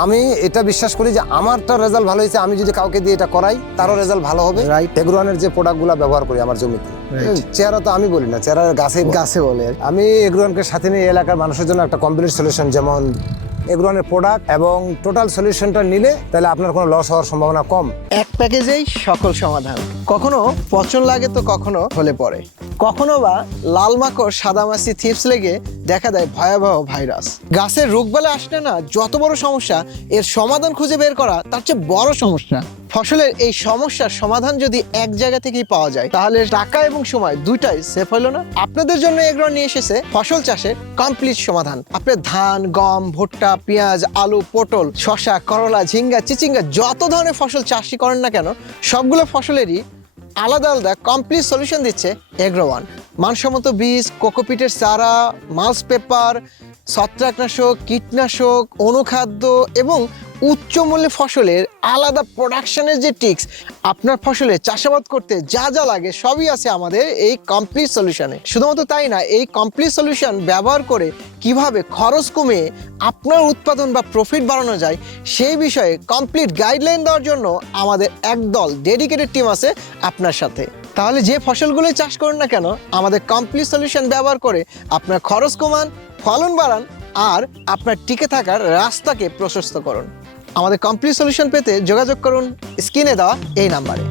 আমি এটা বিশ্বাস করি যে আমারটা রেজাল্ট ভালো হয়েছে, আমি যদি কাউকে দিয়ে এটা করাই তারও রেজাল্ট ভালো হবে। Right. এগ্রোয়ানের যে প্রোডাক্টগুলো ব্যবহার করি আমার জমিতে, চেয়ারা তো আমি বলি না, চেয়ারা গাছে বলে আমি এগ্রোয়ানকে সাথে নিয়ে এলাকার মানুষের জন্য একটা কমপ্লিট সলিউশন, যেমন এগ্রোয়ানের প্রোডাক্ট এবং টোটাল সলিউশনটা নিলে তাহলে আপনার কোনো লস হওয়ার সম্ভাবনা কম। এক প্যাকেজেই সকল সমাধান। কখনো পচন লাগে তো কখনো হলে পড়ে, কখনো বা লাল মাকড় সাদামাছি থিপস লেগে দেখা দেয় ভয়াবহ ভাইরাস। গাছের রোগবালাই আসলে না যত বড় সমস্যা, এর সমাধান খুঁজে বের করা তার চেয়ে বড় সমস্যা। ফসলের এই সমস্যার সমাধান যদি এক জায়গা থেকেই পাওয়া যায় তাহলে টাকা এবং সময় দুইটাই সেফ হলো না? আপনাদের জন্য এগ্রোয়ান নিয়ে এসেছে ফসল চাষের কমপ্লিট সমাধান। আপনি ধান, গম, ভুট্টা, পেঁয়াজ, আলু, পটল, শসা, করলা, ঝিঙ্গা, চিচিঙ্গা যত ধরনের ফসল চাষই করেন না কেন, সবগুলো ফসলেরই আলাদা আলাদা কমপ্লিট সলিউশন দিচ্ছে এগ্রোয়ান। মানসম্মত বীজ, কোকোপিটের চারা, মাল্চ পেপার, ছত্রাকনাশক, কীটনাশক, অনুখাদ্য এবং উচ্চ মূল্যে ফসলের আলাদা প্রোডাকশনের যে টিক্স, আপনার ফসলে চাষাবাদ করতে যা যা লাগে সবই আছে আমাদের এই কমপ্লিট সলিউশনে। শুধুমাত্র তাই না, এই কমপ্লিট সলিউশন ব্যবহার করে কিভাবে খরচ কমিয়ে আপনার উৎপাদন বা প্রফিট বাড়ানো যায় সেই বিষয়ে কমপ্লিট গাইডলাইন দেওয়ার জন্য আমাদের একদল ডেডিকেটেড টিম আছে আপনার সাথে। তাহলে যে ফসলগুলোই চাষ করুন না কেন, আমাদের কমপ্লিট সলিউশন ব্যবহার করে আপনার খরচ কমান, ফলন বাড়ান আর আপনার টিকে থাকার রাস্তাকে প্রশস্ত করুন। আমাদের কমপ্লিট সলিউশন পেতে যোগাযোগ করুন স্ক্রিনে দেওয়া এই নাম্বারে।